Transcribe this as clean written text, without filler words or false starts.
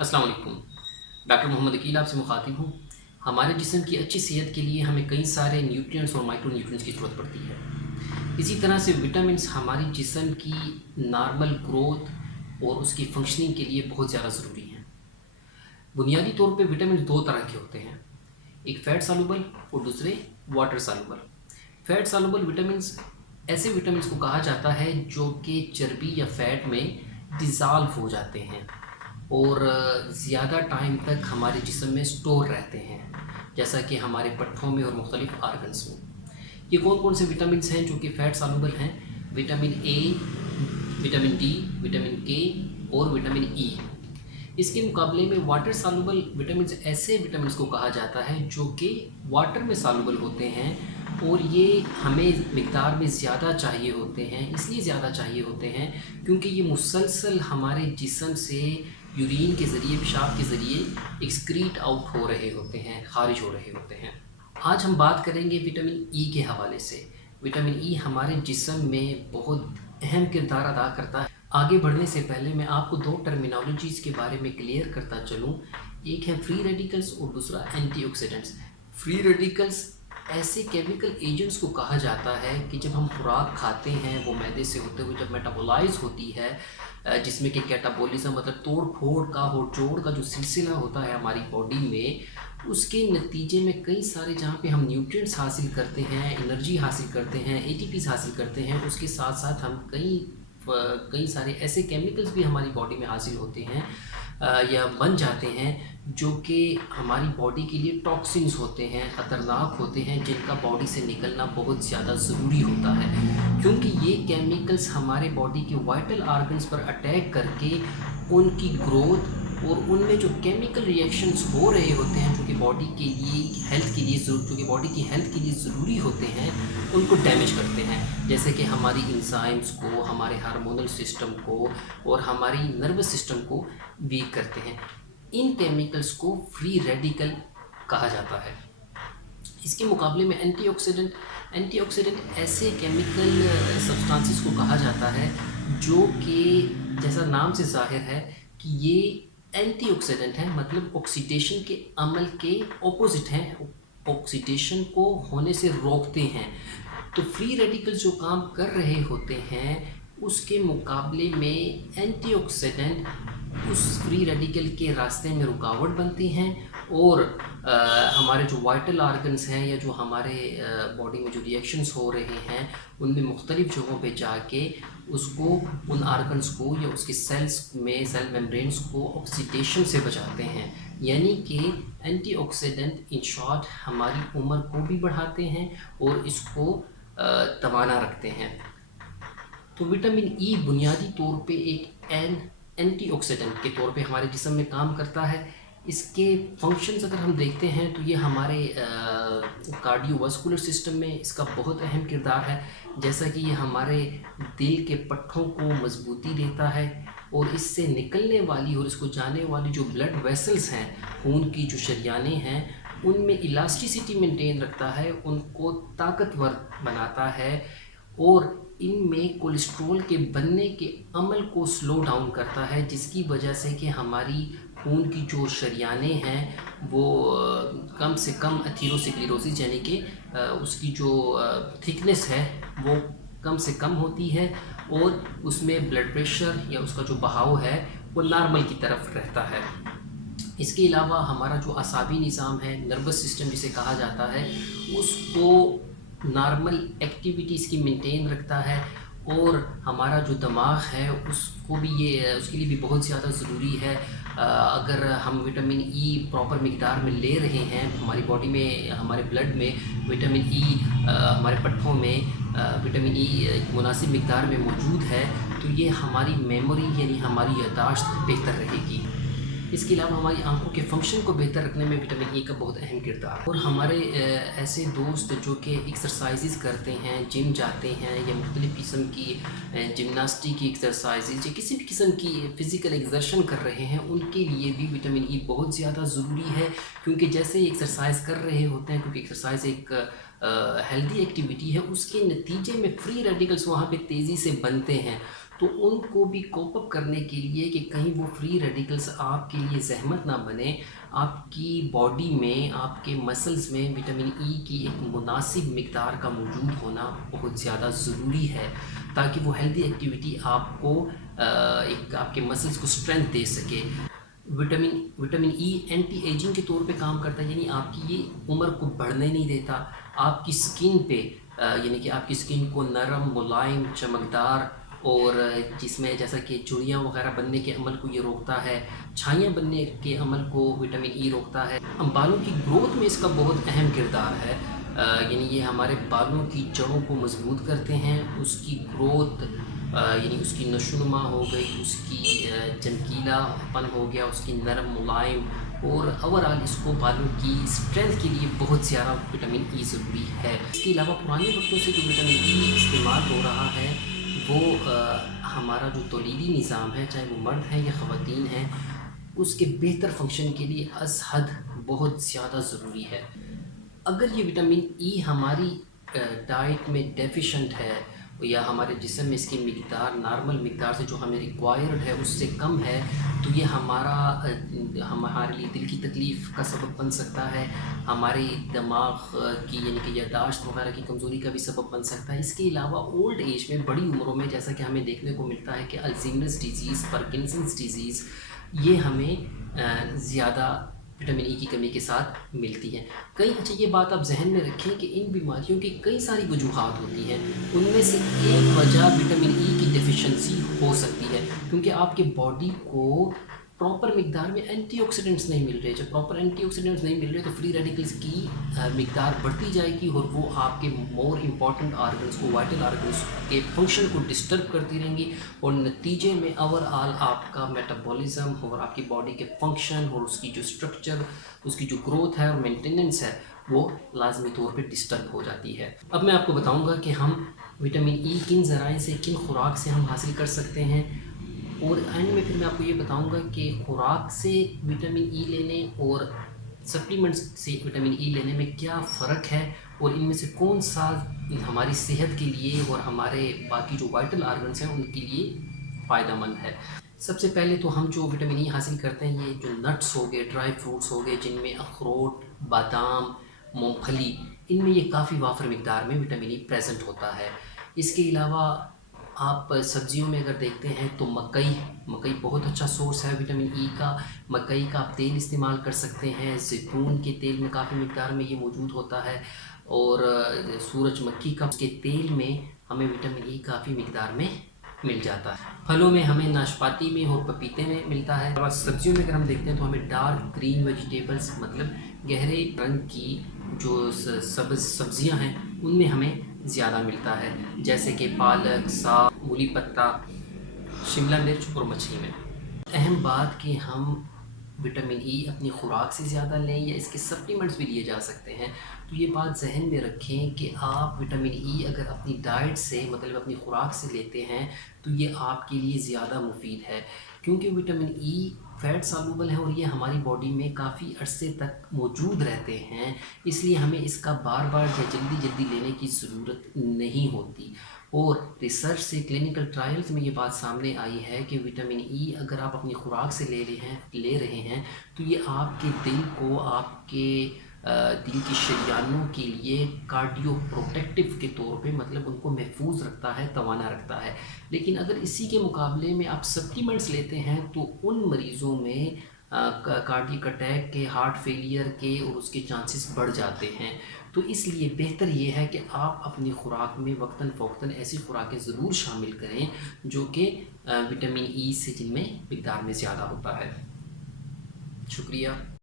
अस्सलाम वालेकुम। डॉक्टर मोहम्मद अकील आपसे मुखातिब हूँ। हमारे जिस्म की अच्छी सेहत के लिए हमें कई सारे न्यूट्रिएंट्स और माइक्रो न्यूट्रिएंट्स की ज़रूरत पड़ती है। इसी तरह से विटामिन्स हमारी जिस्म की नॉर्मल ग्रोथ और उसकी फंक्शनिंग के लिए बहुत ज़्यादा ज़रूरी हैं। बुनियादी तौर पे विटामिन दो तरह के होते हैं, एक फ़ैट सॉल्युबल और दूसरे water soluble. Fat soluble vitamins ऐसे विटामिन्स को कहा जाता है जो कि चर्बी या फ़ैट में डिज़ॉल्व हो जाते हैं और ज़्यादा टाइम तक हमारे जिस्म में स्टोर रहते हैं, जैसा कि हमारे पट्ठों में और मुख्तलिफ आर्गन्स में। ये कौन कौन से विटामिन्स हैं जो कि फ़ैट सॉल्युबल हैं? Vitamin A, vitamin D, vitamin के और विटामिन ई। इसके मुकाबले में वाटर सॉल्युबल विटामिन्स ऐसे विटामिन्स को कहा जाता है जो कि वाटर में सॉल्युबल होते हैं और ये हमें मिक़दार में ज़्यादा चाहिए होते हैं। इसलिए ज़्यादा चाहिए होते हैं क्योंकि ये मुसलसल हमारे जिस्म से यूरिन के ज़रिए, पेशाब के ज़रिए एक्सक्रीट आउट हो रहे होते हैं, ख़ारिज हो रहे होते हैं। आज हम बात करेंगे विटामिन ई के हवाले से। विटामिन ई हमारे जिस्म में बहुत अहम किरदार अदा करता है। आगे बढ़ने से पहले मैं आपको दो टर्मिनोलॉजीज़ के बारे में क्लियर करता चलूँ। एक है फ्री रेडिकल्स और दूसरा एंटीऑक्सीडेंट्स। फ्री रेडिकल्स ऐसे केमिकल एजेंट्स को कहा जाता है कि जब हम खुराक खाते हैं वो मैदे से होते हुए जब मेटाबोलाइज होती है, जिसमें कि कैटाबॉलिज्म मतलब तोड़ फोड़ का और जोड़ का जो सिलसिला होता है हमारी बॉडी में, उसके नतीजे में कई सारे जहाँ पे हम न्यूट्रिएंट्स हासिल करते हैं, एनर्जी हासिल करते हैं, एटीपीज हासिल करते हैं, उसके साथ साथ हम कई सारे ऐसे केमिकल्स भी हमारी बॉडी में हासिल होते हैं या बन जाते हैं जो कि हमारी बॉडी के लिए टॉक्सिन्स होते हैं, ख़तरनाक होते हैं, जिनका बॉडी से निकलना बहुत ज़्यादा ज़रूरी होता है क्योंकि ये केमिकल्स हमारे बॉडी के वाइटल आर्गन्स पर अटैक करके उनकी ग्रोथ और उनमें जो केमिकल रिएक्शंस हो रहे होते हैं जो कि बॉडी के लिए हेल्थ के लिए जो कि बॉडी की हेल्थ के लिए ज़रूरी होते हैं, उनको डैमेज करते हैं। जैसे कि हमारी इंजाइम्स को, हमारे हार्मोनल सिस्टम को और हमारी नर्वस सिस्टम को वीक करते हैं। इन केमिकल्स को फ्री रेडिकल कहा जाता है। इसके मुकाबले में एंटीऑक्सीडेंट ऐसे केमिकल सब्सटेंसेस को कहा जाता है जो कि जैसा नाम से ज़ाहिर है कि ये एंटीऑक्सीडेंट हैं, मतलब ऑक्सीडेशन के अमल के ऑपोजिट हैं, ऑक्सीडेशन को होने से रोकते हैं। तो फ्री रेडिकल्स जो काम कर रहे होते हैं उसके मुकाबले में एंटीऑक्सीडेंट उस फ्री रेडिकल के रास्ते में रुकावट बनती हैं और हमारे जो वाइटल आर्गन्स हैं या जो हमारे बॉडी में जो रिएक्शंस हो रहे हैं उनमें मुख्तलिफ़ जगहों पे जाके उसको, उन आर्गन्स को या उसके सेल्स में, सेल मेम्ब्रेन्स को ऑक्सीडेशन से बचाते हैं। यानी कि एंटीऑक्सीडेंट इन शॉर्ट हमारी उम्र को भी बढ़ाते हैं और इसको तवाना रखते हैं। तो विटामिन ई बुनियादी तौर पे एक एंटीऑक्सीडेंट के तौर पे हमारे जिस्म में काम करता है। इसके फंक्शंस अगर हम देखते हैं तो ये हमारे कार्डियोवास्कुलर सिस्टम में इसका बहुत अहम किरदार है, जैसा कि ये हमारे दिल के पट्ठों को मजबूती देता है और इससे निकलने वाली और इसको जाने वाली जो ब्लड वेसल्स हैं, खून की जो शरियानें हैं, उनमें इलास्टिसिटी मेंटेन रखता है, उनको ताकतवर बनाता है और इनमें कोलेस्ट्रॉल के बनने के अमल को स्लो डाउन करता है, जिसकी वजह से कि हमारी खून की जो शरियानें हैं वो कम से कम एथेरोस्क्लेरोसिस यानी कि उसकी जो थिकनेस है वो कम से कम होती है और उसमें ब्लड प्रेशर या उसका जो बहाव है वो नॉर्मल की तरफ रहता है। इसके अलावा हमारा जो असाबी निज़ाम है, नर्वस सिस्टम जिसे कहा जाता है, उसको नॉर्मल एक्टिविटीज़ की मेंटेन रखता है और हमारा जो दिमाग है उसको भी ये, उसके लिए भी बहुत ज़्यादा ज़रूरी है। अगर हम विटामिन ई प्रॉपर मिक़दार में ले रहे हैं हमारी बॉडी में, हमारे ब्लड में विटामिन ई हमारे पट्ठों में विटामिन ई मुनासिब मिक़दार में मौजूद है तो ये हमारी मेमोरी यानी हमारी याददाश्त बेहतर रहेगी। इसके अलावा हमारी आंखों के फंक्शन को बेहतर रखने में विटामिन ई का बहुत अहम किरदार है। और हमारे ऐसे दोस्त जो कि एक्सरसाइजेज़ करते हैं, जिम जाते हैं या मुख्तलिफ़ किस्म की जिमनास्टिक की एक्सरसाइजेज़ या किसी भी किस्म की फ़िज़िकल एक्सर्शन कर रहे हैं, उनके लिए भी विटामिन ई बहुत ज़्यादा ज़रूरी है क्योंकि जैसे ही एक्सरसाइज कर रहे होते हैं, क्योंकि एक्सरसाइज एक हेल्दी एक्टिविटी है, उसके नतीजे में फ्री रेडिकल्स वहाँ पे तेज़ी से बनते हैं تو ان کو بھی کوپ اپ کرنے کے لیے کہ کہیں وہ فری ریڈیکلز آپ کے لیے زحمت نہ بنے، آپ کی باڈی میں، آپ کے مسلز میں وٹامن ای کی ایک مناسب مقدار کا موجود ہونا بہت زیادہ ضروری ہے، تاکہ وہ ہیلدی ایکٹیویٹی آپ کو ایک آپ کے مسلز کو اسٹرینتھ دے سکے۔ وٹامن ای اینٹی ایجنگ کے طور پہ کام کرتا ہے، یعنی آپ کی یہ عمر کو بڑھنے نہیں دیتا، آپ کی سکن پہ یعنی کہ آپ کی سکن کو نرم، ملائم، چمکدار اور جس میں جیسا کہ چڑیاں وغیرہ بننے کے عمل کو یہ روکتا ہے، چھائیاں بننے کے عمل کو وٹامن ای روکتا ہے۔ بالوں کی گروتھ میں اس کا بہت اہم کردار ہے، یعنی یہ ہمارے بالوں کی جڑوں کو مضبوط کرتے ہیں، اس کی گروتھ یعنی اس کی نشوونما ہو گئی، اس کی چمکیلا پن ہو گیا، اس کی نرم ملائم، اور اوورآل اس کو بالوں کی اسٹرینتھ کے لیے بہت زیادہ وٹامن ای ضروری ہے۔ اس کے علاوہ پرانے وقتوں سے جو وٹامن ای استعمال ہو رہا ہے وہ ہمارا جو تولیدی نظام ہے، چاہے وہ مرد ہیں یا خواتین ہیں، اس کے بہتر فنکشن کے لیے از حد بہت زیادہ ضروری ہے۔ اگر یہ وٹامن ای ہماری ڈائٹ میں ڈیفیشنٹ ہے یا ہمارے جسم میں اس کی مقدار نارمل مقدار سے جو ہمیں ریکوائرڈ ہے اس سے کم ہے، تو یہ ہمارے لیے دل کی تکلیف کا سبب بن سکتا ہے، ہمارے دماغ کی یعنی کہ یادداشت وغیرہ کی کمزوری کا بھی سبب بن سکتا ہے۔ اس کے علاوہ اولڈ ایج میں، بڑی عمروں میں، جیسا کہ ہمیں دیکھنے کو ملتا ہے کہ الزیمرز ڈیزیز، پارکنسنز ڈیزیز، یہ ہمیں زیادہ وٹامن ای کی کمی کے ساتھ ملتی ہے۔ اچھا یہ بات آپ ذہن میں رکھیں کہ ان بیماریوں کی کئی ساری وجوہات ہوتی ہیں، ان میں سے ایک وجہ وٹامن ای کی ڈیفیشنسی ہو سکتی ہے، کیونکہ آپ کے باڈی کو پراپر مقدار میں اینٹی آکسیڈنٹس نہیں مل رہے۔ جب پراپر اینٹی آکسیڈنٹس نہیں مل رہے تو فری ریڈیکلز کی مقدار بڑھتی جائے گی اور وہ آپ کے مور امپورٹنٹ آرگنس کو، وائٹل آرگنس کے فنکشن کو ڈسٹرب کرتی رہیں گی، اور نتیجے میں اوورآل آپ کا میٹابولزم اور آپ کی باڈی کے فنکشن اور اس کی جو اسٹرکچر، اس کی جو گروتھ ہے اور مینٹیننس ہے، وہ لازمی طور پہ ڈسٹرب ہو جاتی ہے۔ اب میں آپ کو بتاؤں گا کہ ہم وٹامن ای کن ذرائع سے، کن خوراک سے ہم حاصل کر سکتے ہیں، اور اینڈ میں پھر میں آپ کو یہ بتاؤں گا کہ خوراک سے وٹامن ای لینے اور سپلیمنٹس سے وٹامن ای لینے میں کیا فرق ہے، اور ان میں سے کون سا ہماری صحت کے لیے اور ہمارے باقی جو وائٹل آرگنس ہیں ان کے لیے فائدہ مند ہے۔ سب سے پہلے تو ہم جو وٹامن ای حاصل کرتے ہیں، یہ جو نٹس ہو گئے، ڈرائی فروٹس ہو گئے، جن میں اخروٹ، بادام، مونگ پھلی، ان میں یہ کافی وافر مقدار میں وٹامن ای پریزنٹ ہوتا ہے۔ اس کے علاوہ آپ سبزیوں میں اگر دیکھتے ہیں تو مکئی بہت اچھا سورس ہے وٹامن ای کا۔ مکئی کا آپ تیل استعمال کر سکتے ہیں، زیتون کے تیل میں کافی مقدار میں یہ موجود ہوتا ہے، اور سورج مکھی کا کے تیل میں ہمیں وٹامن ای کافی مقدار میں مل جاتا ہے۔ پھلوں میں ہمیں ناشپاتی میں اور پپیتے میں ملتا ہے۔ سبزیوں میں اگر ہم دیکھتے ہیں تو ہمیں ڈارک گرین ویجیٹیبلز، مطلب گہرے رنگ کی جو سبز سبزیاں ہیں، ان میں ہمیں زیادہ ملتا ہے، جیسے کہ پالک، ساگ، مولی پتہ، شملہ مرچ اور مچھلی میں۔ اہم بات کہ ہم وٹامن ای اپنی خوراک سے زیادہ لیں یا اس کے سپلیمنٹس بھی لیے جا سکتے ہیں، تو یہ بات ذہن میں رکھیں کہ آپ وٹامن ای اگر اپنی ڈائٹ سے، مطلب اپنی خوراک سے لیتے ہیں تو یہ آپ کے لیے زیادہ مفید ہے، کیونکہ وٹامن ای فیٹ سالوبل ہے اور یہ ہماری باڈی میں کافی عرصے تک موجود رہتے ہیں، اس لیے ہمیں اس کا بار بار یا جلدی لینے کی ضرورت نہیں ہوتی۔ اور ریسرچ سے، کلینکل ٹرائلز میں یہ بات سامنے آئی ہے کہ وٹامن ای اگر آپ اپنی خوراک سے لے رہے ہیں تو یہ آپ کے دل کو، آپ کے دل کی شریانوں کے لیے کارڈیو پروٹیکٹیو کے طور پہ، مطلب ان کو محفوظ رکھتا ہے، توانا رکھتا ہے۔ لیکن اگر اسی کے مقابلے میں آپ سپلیمنٹس لیتے ہیں تو ان مریضوں میں کارڈیک اٹیک کے، ہارٹ فیلئر کے اور اس کے چانسز بڑھ جاتے ہیں۔ تو اس لیے بہتر یہ ہے کہ آپ اپنی خوراک میں وقتاً فوقتاً ایسی خوراکیں ضرور شامل کریں جو کہ وٹامن ای سے، جن میں مقدار میں زیادہ ہوتا ہے۔ شکریہ۔